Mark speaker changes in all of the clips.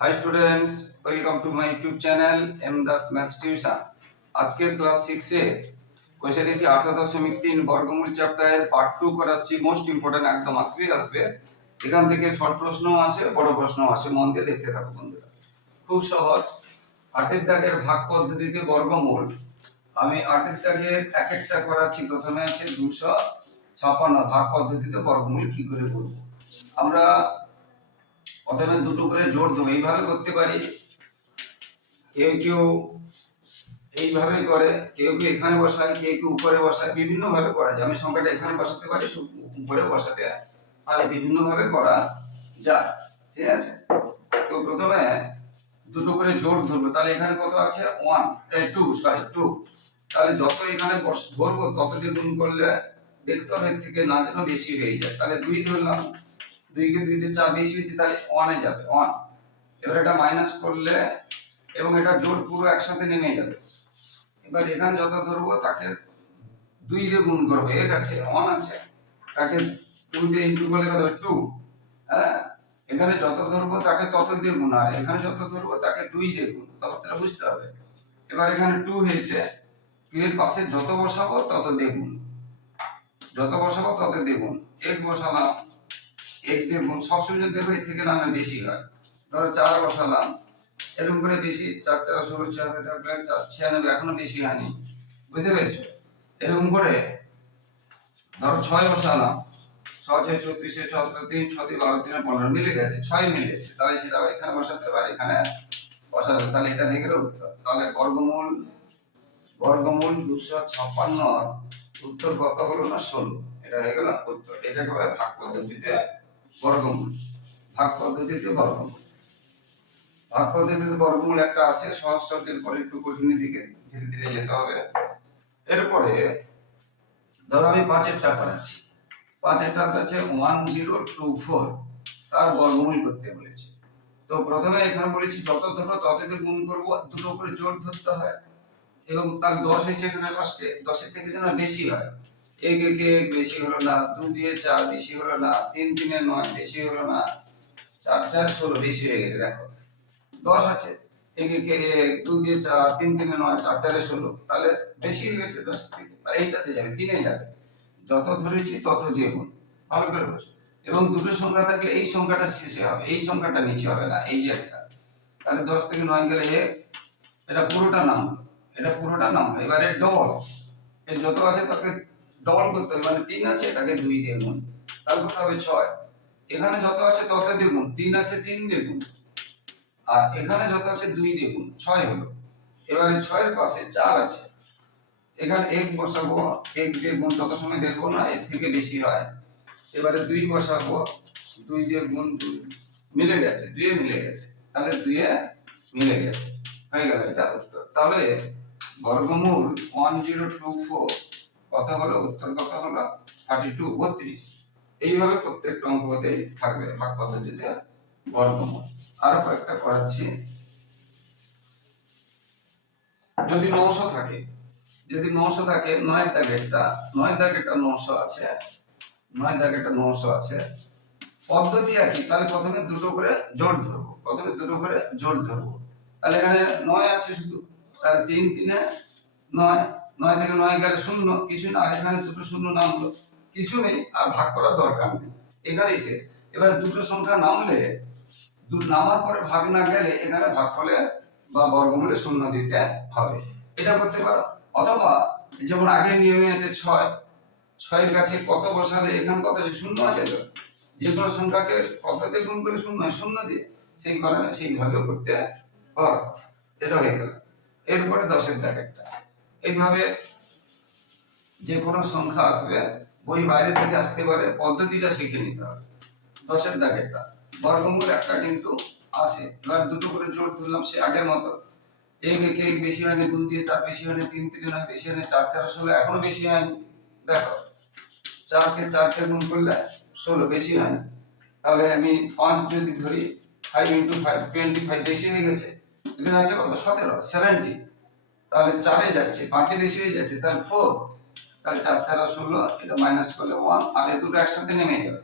Speaker 1: Hi students welcome to my YouTube channel M Das maths tuition আজকের class সিক্সে কোষে দেখি আঠারো দশমিক তিন বর্গমূল চ্যাপ্টারের পার্ট টু করাচ্ছি মোস্ট ইম্পর্টেন্ট একদম আসবে আসবে। এখান থেকে শর্ট প্রশ্নও আছে বড় প্রশ্নও আছে মন দিয়ে দেখতে থাকো বন্ধুরা। খুব সহজ। আটের দাগের ভাগ পদ্ধতিতে বর্গমূল। আমি আটের দাগের এক একটা করাচ্ছি, প্রথমে আছে দুশো ছাপান্ন ভাগ পদ্ধতিতে বর্গমূল কি করে করব আমরা প্রথমে দুটো করে জোর দেবো, এইভাবে করতে পারি। কেউ কেউ এইভাবে করে, কেউ কেউ এখানে বসায়, কেউ কেউ উপরে বসায় বিভিন্ন ভাবে করা যায়। আমি সংখ্যাটা এখানে বসাতে পারি উপরে বসাতে হয়। তাহলে বিভিন্ন ভাবে করা যায়, ঠিক আছে? তো প্রথমে দুটো করে জোর ধরবো, তাহলে এখানে কত আছে? ওয়ান টু সরি টু তাহলে যত এখানে ধরবো তত দিয়ে গুণ করলে দেখতে হবে থেকে না যেন বেশি হয়ে যায়। তাহলে দুই ধরলাম। দুইকে দুইতে চার বেশি হয়েছে, তাহলে ওয়ানে যাবে ওয়ান এবার এটা মাইনাস করলে এবং এটা জোর পুরো একসাথে নেমে যাবে। এবার এখানে যত ধরবো, তাকে দুই দিয়ে গুণ করব, এক আছে ওয়ান আছে। তাকে টু দিয়ে ইন্টু করলে কত টু হ্যাঁ? এখানে যত ধরবো, তাকে তত দিয়ে গুণ, আর এখানে যত ধরবো, তাকে দুই দিয়ে গুণ। তফাৎটা বুঝতে হবে। এবার এখানে টু হয়েছে টু এর পাশে যত বসাবো, তত দিয়ে গুণ। যত বসাবো, তত দিয়ে গুণ। এক বসালাম দিয়ে গুণ সবসময় দেখো এর থেকে না না বেশি হয়। ধরো চার বসালাম, এরকম করে বেশি, চার চার ষোলো ছয় হয়ে থাকলে চার, ছিয়ানব্বই, এখনও বেশি হয়নি। বুঝতে পেরেছ? এরকম করে ধরো ছয় বসালাম, ছয় ছয় চব্বিশে চৌদ্দ তিন, ছয় দিয়ে বারো, তিনে পনেরো মিলে গেছে, ছয় মিলেছে। তাহলে সেটা এখানে বসাতে পারে, এখানে বসাতে তাহলে এটা হয়ে গেল উত্তর। তাহলে বর্গমূল বর্গমূল দুশো ছাপ্পান্ন, উত্তর কত হলো না? ষোলো। এটা হয়ে গেল উত্তর। এটাকে বলে ভাগ পদ্ধতিতে বর্গমূল। ভাগ পদ্ধতিতে বর্গমূল। ভাগ পদ্ধতিতে বর্গমূল একটা আছে সহজ পরে একটু কঠিনের দিকে ধীরে ধীরে যেতে হবে। এরপরে, ধরো আমি পাঁচেরটা করাচ্ছি পাঁচেরটা আছে ওয়ান জিরো টু ফোর তার বর্গমূল করতে বলেছে। তো প্রথমে এখানে বলেছি, যত ধরো তত গুণ করব, দুটো করে জোর ধরতে হয়। এবং তার দশ হয়েছে এখানে লাস্টে দশের থেকে যেন বেশি হয়। এক এক এক বেশি হলো না দু দিয়ে চার বেশি হলো না, তিন, তিনে নয় বেশি হলো না, চার চার ষোলো বেশি হয়ে গেছে, দেখো। দশ আছে, এক এক এক দু দিয়ে চার, তিন, তিনে নয়, চার, চারে ষোলো, তাহলে বেশি হয়ে গেছে দশ থেকে, আর এইটাতে যাবে তিনে যাবে। যত ধরেছি তত দিয়ে গুণ, ভালো করে বোঝো। এবং দুটো সংখ্যা থাকলে এই সংখ্যাটা শেষে হবে, এই সংখ্যাটা নিচে হবে না, এই যে একটা। তাহলে দশ থেকে নয় গেলে এক এটা পুরোটা নাম এটা পুরোটা নাম এবারে ডবল এর যত আছে তাকে ডবল করতে হবে মানে তিন আছে তাকে দুই দিয়ে গুণ। তাহলে কত হবে ছয়? এখানে যত আছে তত দিয়ে গুণ, তিন আছে তিন দিয়ে গুণ। আর এখানে যত আছে দুই দিয়ে গুণ, ছয় হলো। এবারে ছয়ের পাশে চার আছে। এখানে এক বসাবো, এক দিয়ে গুণ যত সময় দেখব না, এর থেকে বেশি হয়। এবারে দুই বসাবো, দুই দিয়ে গুণ মিলে গেছে, দুইয়ে মিলে গেছে। তাহলে দুইয়ে মিলে গেছে। হয়ে গেল এটা উত্তর। তাহলে বর্গমূল ওয়ান জিরো টু ফোর কত হলো, উত্তর কত হলো থার্টি টু বত্রিশ। এইভাবে প্রত্যেকটা অঙ্কতেই থাকবে ভাগ পদ্ধতিতে বর্গমূল। আরও কয়েকটা করাচ্ছি। যদি নশো থাকে, যদি নশো থাকে, নয় দাগেরটা নয় দাগেরটা নশো আছে, নয় দাগেরটা নশো আছে। পদ্ধতি একই, তাহলে প্রথমে দুটো করে জোর ধরবো, প্রথমে দুটো করে জোর ধরবো। তাহলে এখানে নয় আছে শুধু, তাহলে তিন তিনে নয় নয় থেকে নয় গেলে শূন্য, কিছু না এখানে দুটো শূন্য নামলো কিছু নেই, আর ভাগ করার দরকার নেই। এখানেই শেষ। এবারে দুটো সংখ্যা নামলে নামার পরে ভাগ না গেলে এখানে ভাগ ফলে বা বর্গমূলে শূন্য দিতে হবে। এটা করতে পারো। অথবা যেমন আগের নিয়মে আছে ছয়। ছয়ের কাছে কত বসালে এখানে কত আছে? শূন্য আছে তো। যে কোনো সংখ্যাকে কত দিয়ে গুণ করে শূন্য শূন্য দিয়ে। সেই কারণে সেইভাবে করতে পারো। এটা হয়ে গেল। এরপরে দশের দাগ একটা। এইভাবে যে কোনো সংখ্যা আসবে, বই বাইরে থেকে আসতে পারে, পদ্ধতিটা শিখে নিতে হবে। দশের দাগেরটা। বর্গমূল একটা কিন্তু আসে এবার দুটো করে জোর ধরলাম সে আগের মতো। এক এক এক বেশি হয়নি, দুই দিয়ে চার বেশি হয়নি, তিন তিনে নয় বেশি হয়নি, চার চার ষোলো এখনও বেশি হয়নি। দেখো, চারকে চারকে গুণ করলে ষোলো বেশি হয়নি। তাহলে আমি পাঁচ যদি ধরি five into five twenty five বেশি হয়ে গেছে। এখানে আছে কত? সতেরো সেভেন্টি তাহলে চারে যাচ্ছে, পাঁচে বেশি হয়ে যাচ্ছে, তাহলে ফোর তাহলে চার চার ষোলো, এটা মাইনাস করলে ওয়ান আর এই দুটো একসাথে নেমে যাবে।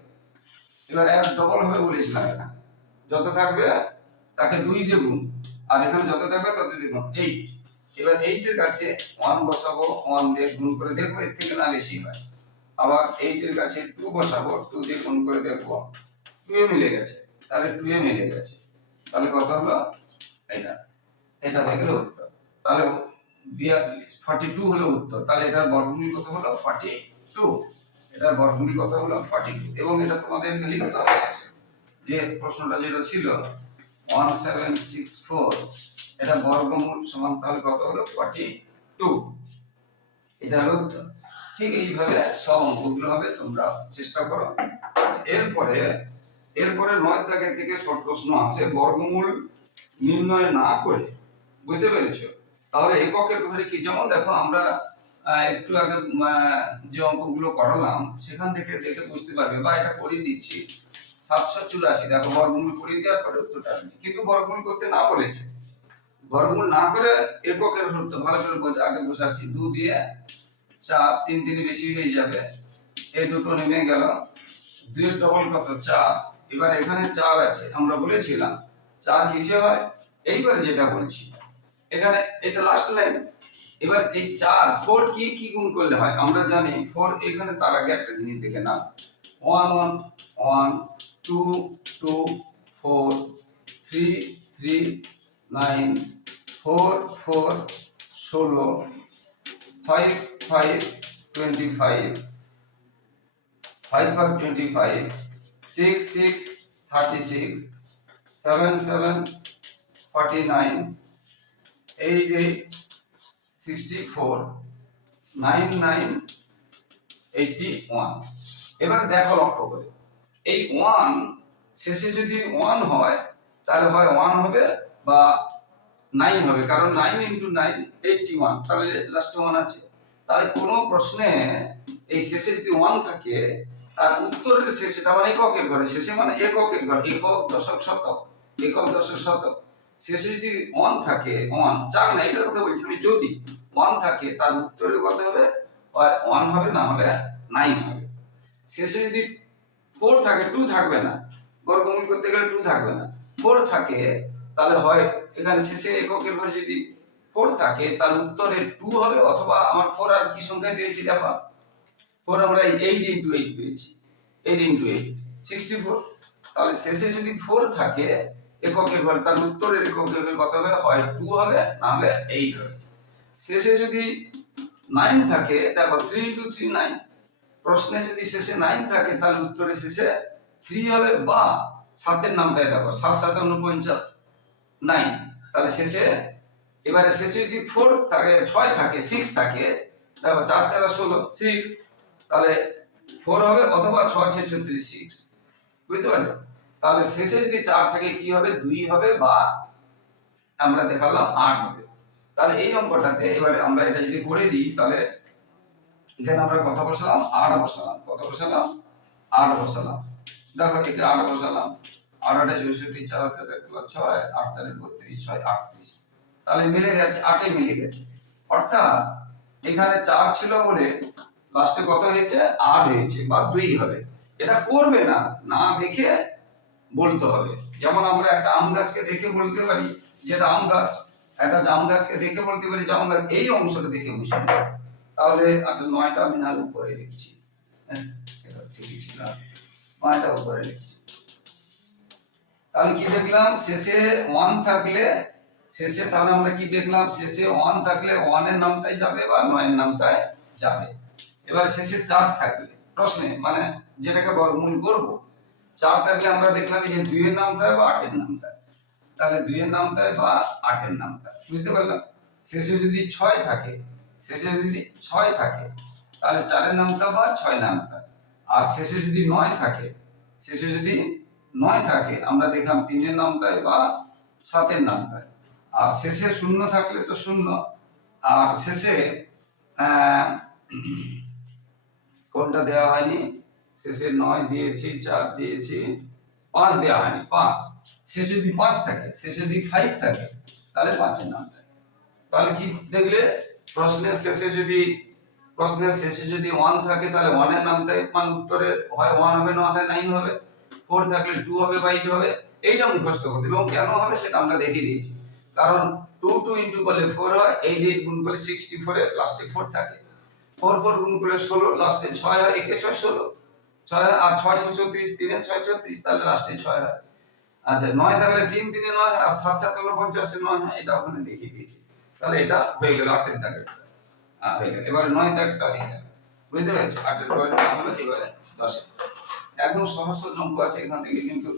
Speaker 1: এবার এক ডবল হবে বলেছিলাম এখানে। যত থাকবে, তাকে দুই গুণ আর এখানে যত থাকবে, তত গুণ এইট এবার এইটের কাছে ওয়ান বসাবো ওয়ান দিয়ে গুণ করে দেখব, এর থেকে না বেশি হয়। আবার এইটের কাছে টু বসাবো টু দিয়ে গুণ করে দেখব টু এ মিলে গেছে। তাহলে টু এ মিলে গেছে। তাহলে কত হলো? এটা। এটা হয়ে গেল উত্তর। তাহলে বিয়াল্লিশ ফর্টি টু হলো উত্তর, তাহলে এটার বর্গমূল কত হলো? ফর্টি টু এটার বর্গমূল কত হলো? ফর্টি টু এবং এটা তোমাদের লিখতে হবে যে প্রশ্নটা যেটা ছিল ওয়ান সেভেন সিক্স ফোর এটা বর্গমূল সমান তাহলে কত হলো? ফর্টি টু এটা হলো উত্তর, ঠিক এইভাবে সব অঙ্কগুলো হবে, তোমরা চেষ্টা করো। এরপরে এরপরে নয় দাগে থেকে শর্ট প্রশ্ন আসে, বর্গমূল নির্ণয় না করে, বুঝতে পেরেছ? তাহলে এককের ঘরে কি? যেমন দেখো, আমরা একটু আগে যে অঙ্কগুলো করালাম, সেখান থেকে দেখে বুঝতে পারবে, বা এটা করিয়ে দিচ্ছি। সাতশো চুরাশি, দেখো, বর্গমূল করিয়ে দেওয়ার পরে উত্তরটা কিন্তু বর্গমূল করতে না বলেছে। বর্গমূল না করে এককের ঘরতে ভালো করে আগে বসাচ্ছি দু দিয়ে চার, তিন তিন বেশি হয়ে যাবে। এই দুটো নেমে গেল। দুই ডবল কত? চার। এবার এখানে চার আছে, আমরা বলেছিলাম। চার কিসে হয়? এইবার যেটা বলছি। এখানে এটা লাস্ট লাইন এবার এই চার ফোর কি কি গুণ করলে হয়? আমরা জানি ফোর এখানে তার আগে একটা জিনিস দেখে না one one one two two four three three nine four four ষোলো five five twenty five five five twenty five six six thirty six seven seven forty nine eight eight sixty four nine nine eighty one এবার দেখো লক্ষ্য করে। এই one শেষে যদি one হয়, তাহলে হয় ওয়ান হবে বা নাইন হবে। কারণ nine into nine eighty one তাহলে লাস্টে ওয়ান আছে। তাহলে কোনো প্রশ্নে এই শেষে যদি ওয়ান থাকে, তার উত্তরের শেষে মানে এককের ঘরে, শেষে মানে এককের ঘর, একক, দশক, শতক। একক, দশক, শতক। শেষে যদি ওয়ান থাকে ওয়ান চার না, এটার কথা বলছি আমি, যদি ওয়ান থাকে, তার উত্তরে কত হবে? ওয়ান হবে, না হলে নাইন হবে। শেষে যদি ফোর থাকে টু থাকবে না, বর্গমূল করতে গেলে টু থাকবে না। ফোর থাকে, তাহলে হয় এখানে শেষে এককের ঘরে যদি ফোর থাকে, তাহলে উত্তরে টু হবে, অথবা আমার ফোর আর কি সংখ্যায় পেয়েছি দেখো? ফোর আমরা এইট ইন্টু এইট পেয়েছি। Eight into eight sixty four তাহলে শেষে যদি ফোর থাকে এককের ঘরে, তার উত্তরের এককের ঘরে কত হবে হয় টু হবে, না হলে এইট হবে। শেষে যদি নাইন থাকে, দেখো থ্রি ইন্টু থ্রি নাইন প্রশ্নে যদি শেষে নাইন থাকে, তাহলে উত্তরে শেষে থ্রি হবে বা সাতের নাম নামটাই দেখো, সাত সাত উনপঞ্চাশ নাইন তাহলে শেষে, এবারে শেষে যদি ফোর থাকে, ছয় থাকে সিক্স থাকে, দেখো চার চার ষোলো সিক্স তাহলে ফোর হবে অথবা ছয় ছয়, ছত্রিশ সিক্স বুঝতে পারলে? তাহলে শেষে যদি চার থাকে কি হবে? দুই হবে বা আমরা দেখালাম আট হবে। তাহলে এই অঙ্কটাতে এবারে আমরা এটা যদি করে দিই, তাহলে এখানে আমরা কত বসালাম? আট বসালাম। কত বসালাম? আট বসালাম। দেখো একে আট বসালাম। আট আটে চৌষট্টি চার ছয়, আট চারে বত্রিশ, ছয় আটত্রিশ। তাহলে মিলে গেছে, আটে মিলে গেছে। অর্থাৎ এখানে চার ছিল বলে লাস্টে কত হয়েছে? আট হয়েছে বা দুই হবে। এটা করবে না। না দেখে বলতে হবে। যেমন আমরা একটা আম গাছকে দেখে বলতে পারি যেটা আম গাছ একটা জাম গাছকে দেখে বলতে পারি জাম গাছ এই অংশটা দেখে বুঝতে পারি তাহলে আচ্ছা নয়টা আমি নাহলে উপরে লিখছি। হ্যাঁ, নয়টা উপরে লিখছি। তাহলে কি দেখলাম? শেষে ওয়ান থাকলে শেষে তাহলে আমরা কি দেখলাম? শেষে ওয়ান থাকলে ওয়ানের নামটাই যাবে বা নয়ের নামটাই যাবে। এবার শেষে চার থাকলে প্রশ্নে মানে যেটাকে বর্গমূল করব চার থাকলে আমরা দেখলাম যে দুইয়ের নামটায় বা আটের নামটায় তাহলে দুইয়ের নামটায় বা আটের নামটায় বুঝতে পারলাম? শেষে যদি ছয় থাকে, শেষে যদি ছয় থাকে, তাহলে চারের নামটা বা ছয় নামটা আর শেষে যদি নয় থাকে, শেষে যদি নয় থাকে, আমরা দেখলাম তিনের নামটায় বা সাতের নামটায় আর শেষে শূন্য থাকলে তো শূন্য। আর শেষে কোনটা দেওয়া হয়নি? শেষে নয় দিয়েছি, চার দিয়েছি, পাঁচ দেওয়া হয়নি, পাঁচ। শেষে যদি পাঁচ থাকে, শেষে যদি ফাইভ থাকে, তাহলে পাঁচের নাম থাকে তাহলে কি দেখলে? প্রশ্নের শেষে যদি, প্রশ্নের শেষে যদি ওয়ান থাকে, তাহলে ওয়ানের নামটাই মানে উত্তরে হয় ওয়ান হবে, না হলে নাইন হবে। ফোর থাকলে টু হবে বা এইট হবে। এইটা মুখস্থ করতে এবং কেন হবে সেটা আমরা দেখিয়ে দিয়েছি। কারণ টু টু ইন্টু করলে ফোর হয় এইট এইট গুণ করলে সিক্সটি ফোরে লাস্টে ফোর থাকে। ফোর ফোর গুণ করলে ষোলো লাস্টে ছয় হয়, একে ছয় ষোলো। আচ্ছা একদম সহজ অঙ্ক আছে এখান থেকে, কিন্তু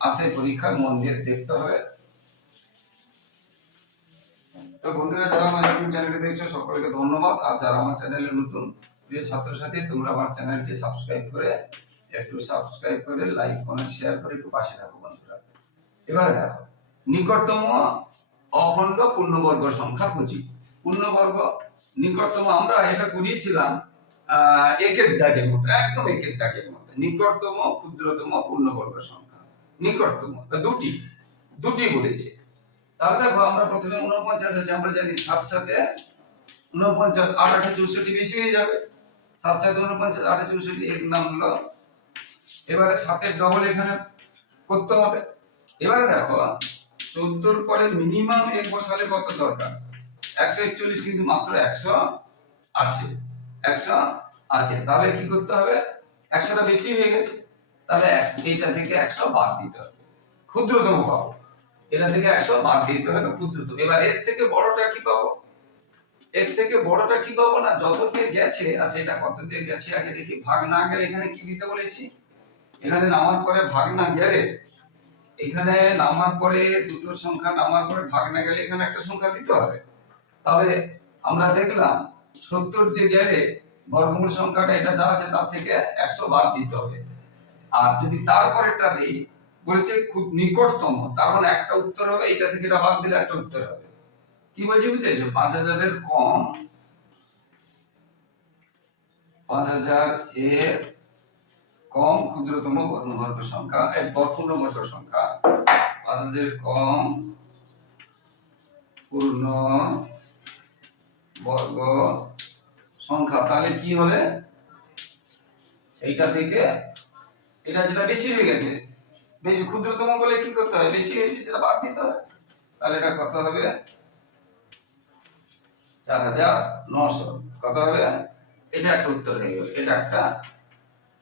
Speaker 1: আসে পরীক্ষার মন দিয়ে দেখতে হবে। তো বন্ধুরা, যারা আমার ইউটিউব চ্যানেলটি দেখছ, সকলকে ধন্যবাদ। আর যারা আমার চ্যানেলে নতুন প্রিয় ছাত্রছাত্রী, তোমরা আমার চ্যানেলটি সাবস্ক্রাইব করে একটু সাবস্ক্রাইব করে লাইক, কমেন্ট, শেয়ার করে একটু পাশে থাকো বন্ধুরা। এবারে দেখো, নিকটতম অখণ্ড পূর্ণবর্গ সংখ্যা খুঁজি পূর্ণবর্গ নিকটতম, আমরা এটা করিয়েছিলাম একের দাগের মতো, একদম একের দাগের মতো। নিকটতম, ক্ষুদ্রতম, পূর্ণবর্গ সংখ্যা। নিকটতম দুটি দুটি বলেছে। তাহলে দেখো, আমরা প্রথমে উনপঞ্চাশ আছে, আমরা জানি সাত সাথে উনপঞ্চাশ আট আটে চৌষট্টি বেশি হয়ে যাবে। সাত সাথে উনপঞ্চাশ আটে চৌষট্টি এর নাম হলো। এবারে সাতের ডবল এখানে করতে হবে। এবারে দেখো, চোদ্দোর পরে মিনিমাম এক বসালে কত দরকার? একশো একচল্লিশ কিন্তু মাত্র একশো আছে। একশো আছে। তাহলে কি করতে হবে? একশোটা বেশি হয়ে গেছে। তাহলে এইটা থেকে একশো বাদ দিতে হবে। ক্ষুদ্রতম পাবো। এটা থেকে একশো বাদ দিতে হবে, ক্ষুদ্রতম। এবার এর থেকে বড়টা কি পাবো? এর থেকে বড়টা কি পাবো না? যত দিয়ে গেছে আচ্ছা এটা কত দিয়ে গেছে? আগে দেখি, ভাগ না গেলে এখানে কি দিতে বলেছি? এখানে নামার পরে ভাগ না গেলে, এখানে নামার পরে দুটো সংখ্যা নামার পরে ভাগ না গেলে এখানে একটা সংখ্যা দিতে হবে। তাহলে আমরা দেখলাম, সত্তর দিয়ে গেলে বর্গমূল সংখ্যাটা এটা যা আছে তার থেকে একশো বাদ দিতে হবে। আর যদি তারপরেরটা দিই, বলেছে খুব নিকটতম, তার মানে একটা উত্তর হবে এটা থেকে এটা বাদ দিলে একটা উত্তর হবে। কি বলছি বুঝতে পেরেছ? পাঁচ হাজারের কম, পাঁচ হাজার এর কম ক্ষুদ্রতম পূর্ণবর্গ সংখ্যা এই পূর্ণবর্গ সংখ্যা, পাঁচ হাজারের কম পূর্ণ বর্গ সংখ্যা। তাহলে কি হবে? এইটা থেকে, এটা যেটা বেশি হয়ে গেছে, বেশি ক্ষুদ্রতম বলে কি করতে হবে? বেশি হয়েছে, যেটা বাদ দিতে হবে, তাহলে এটা কত হবে? চার হাজার নশো। কত হবে? এটা একটা উত্তর হয়ে গেল। এটা একটা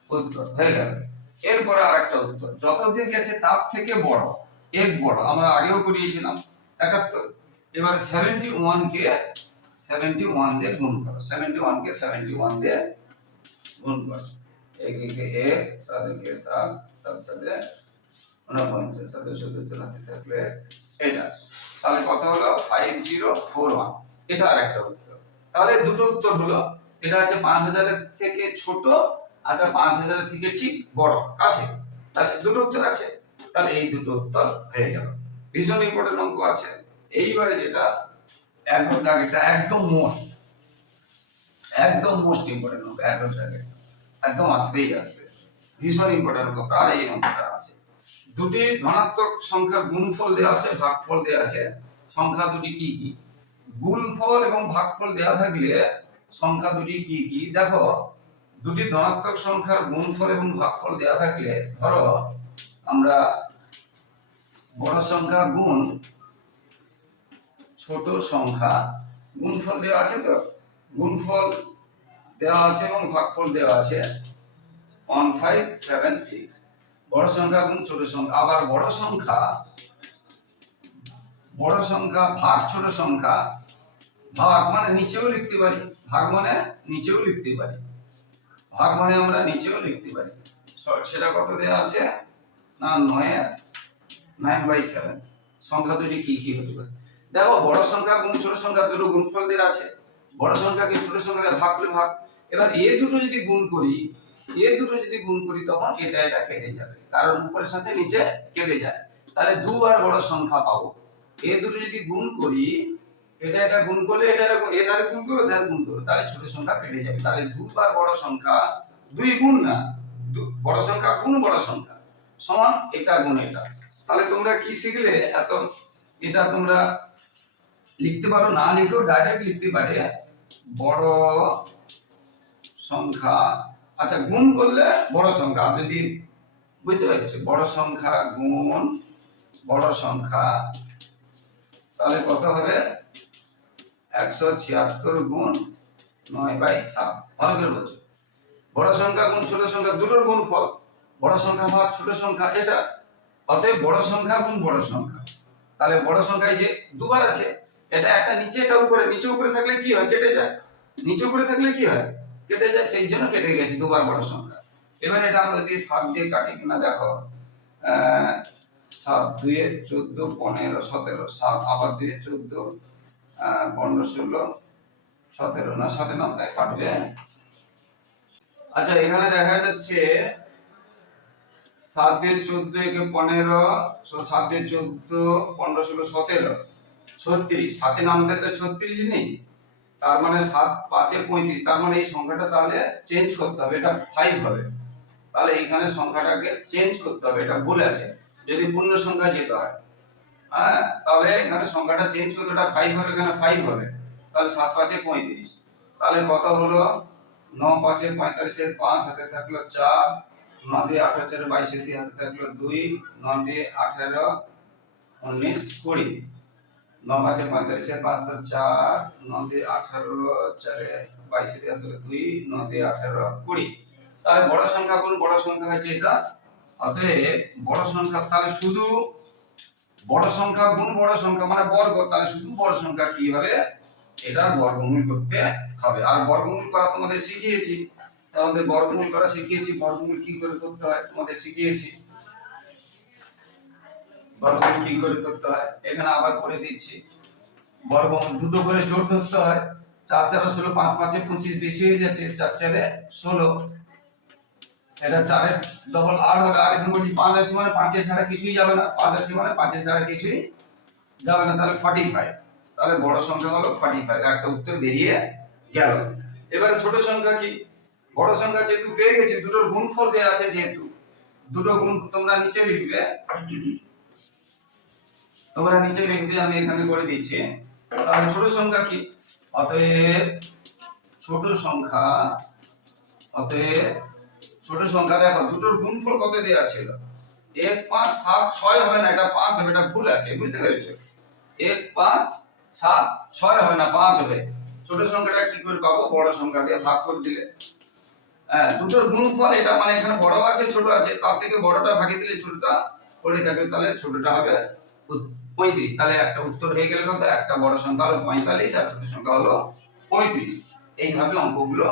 Speaker 1: উত্তর হয়ে গেল। এরপরে আর একটা উত্তর। যত দিয়ে গেছে তার থেকে বড়, এক বড়। আমরা আগেও করিয়েছিলাম। একাত্তর। এবার সেভেন্টি ওয়ান কে সেভেন্টি ওয়ান দিয়ে গুণ করো। সেভেন্টি ওয়ান কে সেভেন্টি ওয়ান দিয়ে গুণ করো। এক, একে, এক, সাত, একে সাত সাত সাথে উনপঞ্চাশ সাথে চলাতে থাকলে এটা। তাহলে কত হলো? ফাইভ জিরো ফোর ওয়ান এটা আর একটা উত্তর। তাহলে দুটো উত্তর হলো, এটা হচ্ছে পাঁচ হাজারের থেকে ছোট আর এটা পাঁচ হাজারের থেকে ঠিক বড়, কাছে। তাহলে দুটো উত্তর আছে, তাহলে এই দুটো উত্তর হয়ে গেল। ভীষণ ইম্পর্টেন্ট অঙ্ক আছে। এইবারে যেটা দাগেটা একদম মোস্ট একদম মোস্ট ইম্পর্টেন্ট অঙ্ক দাগে একদম আসবেই আসবে। ভীষণ ইম্পর্টেন্ট অঙ্ক, প্রায় এই অঙ্কটা আছে। দুটি ধনাত্মক সংখ্যার গুণফল দেওয়া আছে, ভাগফল দেওয়া আছে। সংখ্যা দুটি কি কি? গুণফল এবং ভাগফল দেওয়া থাকলে সংখ্যা দুটি কি কি? দেখো, দুটি ধনাত্মক সংখ্যার গুণফল এবং ভাগফল দেওয়া থাকলে ধরো, আমরা বড় সংখ্যা গুণ, ছোট সংখ্যা গুণফল দেওয়া আছে তো? গুণফল দেওয়া আছে এবং ভাগফল দেওয়া আছে। ওয়ান ফাইভ সেভেন সিক্স বড় সংখ্যা গুণ, ছোট সংখ্যা। আবার বড় সংখ্যা বড় সংখ্যা, ভাগ ছোট সংখ্যা, ভাগ মানে নিচেও লিখতে পারি, ভাগ মানে নিচেও লিখতে পারি, ভাগ মানে আমরা নিচেও লিখতে পারি। সেটা কত দেওয়া আছে? না নয় নাইন বাই সেভেন সংখ্যা দুটি কি কি হতে পারে? দেখো, বড় সংখ্যা গুণ ছোট সংখ্যা দুটো গুণফল দেওয়া আছে। বড় সংখ্যাকে ছোট সংখ্যা ভাগ করে ভাগ। এবার এ দুটো যদি গুণ করি, এ দুটো যদি গুণ করি, তখন এটা এটা কেটে যাবে। কারণ উপরের সাথে নিচে কেটে যায়। তাহলে দুবার বড় সংখ্যা পাবো। এ দুটো যদি গুণ করি, এটা এটা গুণ করলে এটা এ ধারে গুণ করলে ধারে গুণ করবে তাহলে ছোট সংখ্যা কেটে যাবে। তাহলে দুবার বড় সংখ্যা দুই গুণ না বড় সংখ্যা গুণ বড় সংখ্যা, সমান এটা গুণ এটা। তাহলে তোমরা কি শিখলে? এত, এটা তোমরা লিখতে পারো, না লিখেও ডাইরেক্ট লিখতে পারে। বড় সংখ্যা আচ্ছা গুণ করলে বড় সংখ্যা, যদি বুঝতে পারছি, বড় সংখ্যা গুণ, বড় সংখ্যা তাহলে কত হবে? একশো ছিয়াত্তর গুণ নয় বাই সাত। ভালো করে বলছো। বড় সংখ্যা গুণ ছোট সংখ্যা দুটোর গুণ ফল বড় সংখ্যা ভাগ ছোট সংখ্যা এটা। অতএব বড় সংখ্যা গুণ বড় সংখ্যা। তাহলে বড় সংখ্যায় যে দুবার আছে, এটা একটা নিচে, এটা উপরে। নিচে, উপরে থাকলে কি হয়? কেটে যায়। নিচে, উপরে থাকলে কি হয়? কেটে যায়, সেই জন্য কেটে গেছে দুবার বড় সংখ্যা। এবার এটা আমরা যদি সাত দিয়ে কাটি কিনা দেখো। সাত দুয়ে চোদ্দ পনেরো সতেরো, সাত আবার দুয়ে চোদ্দ পনেরো ষোলো, সতেরো, না সাথে নাম তাই কাটবে। আচ্ছা এখানে দেখা যাচ্ছে সাত দিয়ে চোদ্দ একে পনেরো সাত দিয়ে চোদ্দ, পনেরো ষোলো, সতেরো, ছত্রিশ সাথে নামতে তো ছত্রিশ নেই। তার মানে সাত পাঁচে পঁয়ত্রিশ, তার মানে এই সংখ্যাটা তাহলে চেঞ্জ করতে হবে, এটা ফাইভ হবে। তাহলে এখানে সংখ্যাটাকে চেঞ্জ করতে হবে, এটা ভুল আছে। যদি পূর্ণ সংখ্যা যেতে হয়। হ্যাঁ তাহলে এখানে সংখ্যাটা চেঞ্জ করতে ওটা ফাইভ হবে, এখানে ফাইভ হবে। তাহলে সাত পাঁচে পঁয়ত্রিশ। তাহলে কত হলো? ন পাঁচে পঁয়তাল্লিশের পাঁচ, হাতে থাকল চার। ন দিয়ে আঠারো, চারে বাইশে দিয়ে হাতে থাকল দুই। ন দিয়ে আঠারো, উনিশ, কুড়ি। ন পাঁচে পঁয়তাল্লিশের পাঁচ, তো চার। ন দিয়ে আঠারো, চারে বাইশে দিয়ে হাতে দুই। ন দিয়ে আঠারো, কুড়ি। তাহলে বড় সংখ্যা কোন? বড় সংখ্যা হচ্ছে এটা অতএব বড় সংখ্যা তাহলে শুধু বড় সংখ্যা গুণ বড় সংখ্যা মানে বর্গ, তাহলে শুধু বড় সংখ্যা কি হবে? এটার বর্গমূল করতে হবে। আর বর্গমূল করা তোমাদের শিখিয়েছি। বর্গমূল করা শিখিয়েছি। বর্গমূল কি করে করতে হয়? তোমাদের শিখিয়েছি। বর্গমূল কি করে করতে হয়? এখানে আবার করে দিচ্ছি। বর্গমূল দুটো করে জোর ধরতে হয়। চার চারে ষোলো, পাঁচ পাঁচে পঁচিশ বেশি হয়ে যাচ্ছে। চার চারে ষোলো। এটা চারের ডবল আট হবে। আর এখন বলছি পাঁচ আছে মানে পাঁচে ছাড়া কিছুই যাবে না। পাঁচ আছে মানে পাঁচে ছাড়া কিছুই যাবে না। তাহলে ফর্টি ফাইভ তাহলে বড় সংখ্যা হলো ফর্টি ফাইভ একটা উত্তর বেরিয়ে গেল। এবারে ছোট সংখ্যা কি? বড় সংখ্যা যেহেতু পেয়ে গেছি দুটোর গুণফল দেওয়া আছে যেহেতু। দুটো গুণ তোমরা নিচে লিখবে। তোমরা নিচে লিখবে, আমি এখানে করে দিচ্ছি। তাহলে ছোট সংখ্যা কি? অতএব ছোট সংখ্যা, অতএব ছোট সংখ্যা দেখো, দুটোর গুণফল কত দেওয়া ছিল? এক, পাঁচ, সাত, ছয় হবে না, এটা পাঁচ হবে, এটা ভুল আছে, বুঝতে পেরেছ? এক, পাঁচ, সাত, ছয় হবে না, পাঁচ হবে। ছোট সংখ্যাটা কি করে পাবো? বড় সংখ্যা দিয়ে ভাগ করে দিলে। হ্যাঁ দুটোর গুণফল, এটা মানে এখানে বড় আছে, ছোট আছে, তার থেকে বড়টা ভাগে দিলে ছোটটা পড়ে যাবে, তাহলে ছোটটা হবে পঁয়ত্রিশ। তাহলে একটা উত্তর হয়ে গেল কত? একটা বড় সংখ্যা হলো পঁয়তাল্লিশ, আর ছোট সংখ্যা হলো পঁয়ত্রিশ। এইভাবে অঙ্কগুলো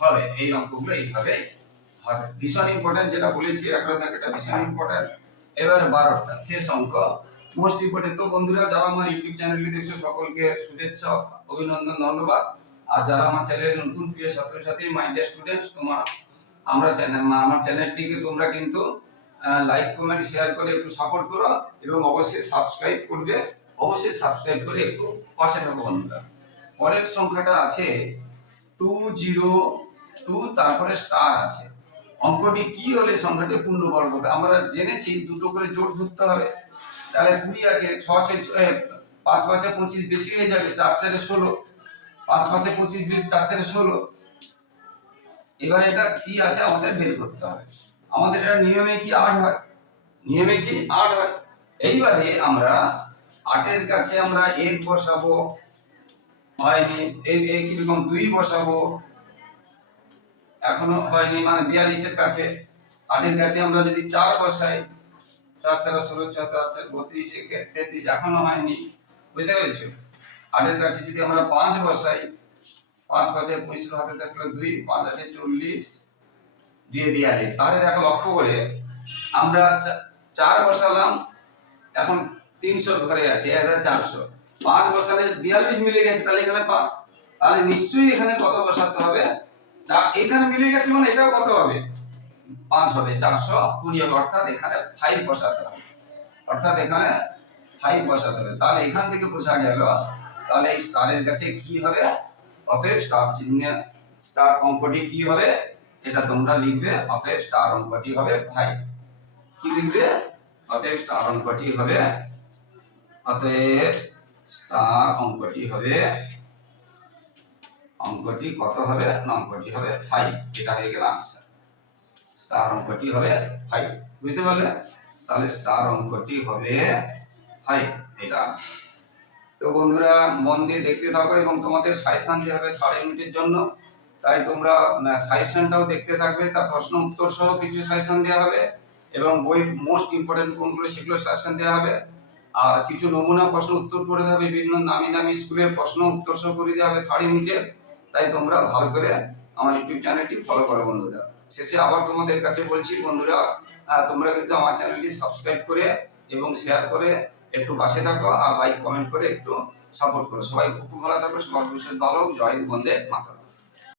Speaker 1: হবে, এই অঙ্কগুলো এইভাবে হবে ভীষণ ইম্পর্টেন্ট যেটা বলেছি একটা থাকে এটা ভীষণ ইম্পর্টেন্ট এবার বারোটা শেষ অঙ্ক। মোস্ট ইম্পর্টেন্ট তো বন্ধুরা যারা আমার ইউটিউব চ্যানেলটি দেখছ সকলকে শুভেচ্ছা অভিনন্দন ধন্যবাদ। আর যারা আমার চ্যানেলে নতুন প্রিয় ছাত্রছাত্রী মাইন্ড স্টুডেন্টস তোমার আমরা চ্যানেল আমার চ্যানেলটিকে তোমরা কিন্তু লাইক কমেন্ট শেয়ার করে একটু সাপোর্ট করো এবং অবশ্যই সাবস্ক্রাইব করবে। অবশ্যই সাবস্ক্রাইব করে একটু পাশে থাকো বন্ধুরা। পরের সংখ্যাটা আছে টু জিরো টু তারপরে স্টার আছে। অঙ্কটি কি হলে সংখ্যাটি পূর্ণবর্গ হবে? আমরা জেনেছি দুটো করে জোট ধরতে হবে। তাহলে কুড়ি আছে, ছ ছয় পাঁচ পাঁচে পঁচিশ বেশি হয়ে যাবে, চার চারে ষোলো। পাঁচ পাঁচে পঁচিশ বিশ, চার চারে ষোলো। এবার এটা কি আছে আমাদের বের করতে হবে। আমাদের এটা নিয়মে কি আট হয়? নিয়মে কি আট হয়? এইবারে আমরা আটের কাছে আমরা এক বসাবো হয়নি এই কীরকম দুই বসাবো এখনও হয়নি মানে বিয়াল্লিশের কাছে। আটের কাছে আমরা যদি চার বসাই, চার চার ষোলো, চার চার চার, বত্রিশ তেত্রিশ, এখনও হয়নি। বুঝতে পেরেছ? আটের কাছে যদি আমরা পাঁচ বসাই, পাঁচ পাঁচে পঁচিশ হাতে থাকল দুই, পাঁচ আছে চল্লিশ দুই বিয়াল্লিশ। তাহলে দেখো লক্ষ্য করে, আমরা চার বসালাম, এখন তিনশোর ঘরে আছে এটা চারশো। পাঁচ বসালে বিয়াল্লিশ মিলে গেছে, তাহলে এখানে পাঁচ। তাহলে নিশ্চয়ই এখানে কত বসাতে হবে? এখানে মিলে গেছে মানে এটাও কত হবে? পাঁচ হবে, চারশো কুড়ি হবে। অর্থাৎ এখানে ফাইভ বসাতে হবে। অর্থাৎ এখানে ফাইভ বসাতে হবে। তাহলে এখান থেকে বোঝা গেল, তাহলে এই স্টারের কাছে কি হবে? অতএব স্টার চিহ্ন স্টার অঙ্কটি কি হবে? এটা তোমরা লিখবে, অতএব স্টার অঙ্কটি হবে ফাইভ কি লিখবে? অতএব স্টার অঙ্কটি হবে, অতএব স্টার অঙ্কটি হবে অঙ্কটি কত হবে? অঙ্কটি হবে ফাইভ এটা হয়ে গেল আনসার স্টার অঙ্কটি হবে ফাইভ বুঝতে পারলে? তাহলে স্টার অঙ্কটি হবে ফাইভ এটা আছে তো বন্ধুরা, মন দিয়ে দেখতে থাকো এবং তোমাদের সাজেশন দেওয়া হবে থার্ড ইউনিটের জন্য। তাই তোমরা সাজেশনটাও দেখতে থাকবে। তার প্রশ্ন উত্তর সহ কিছু সাজেশন দেওয়া হবে এবং বই মোস্ট ইম্পর্টেন্ট কোনগুলো সেগুলো সাজেশন দেওয়া হবে। আর কিছু নমুনা প্রশ্ন উত্তর করে দেওয়া হবে। বিভিন্ন নামি দামি স্কুলের প্রশ্ন উত্তর সহ করে দেওয়া হবে থার্ড ইউনিটের তাই তোমরা ভালো করে আমার ইউটিউব চ্যানেলটি ফলো করো বন্ধুরা। শেষে আবার তোমাদের কাছে বলছি বন্ধুরা তোমরা কিন্তু আমার চ্যানেলটি সাবস্ক্রাইব করে এবং শেয়ার করে একটু পাশে থাকো আর লাইক কমেন্ট করে একটু সাপোর্ট করো। সবাই খুব ভালো থাকো, সবার ভবিষ্যৎ ভালো জয় বন্ধে মাতরম।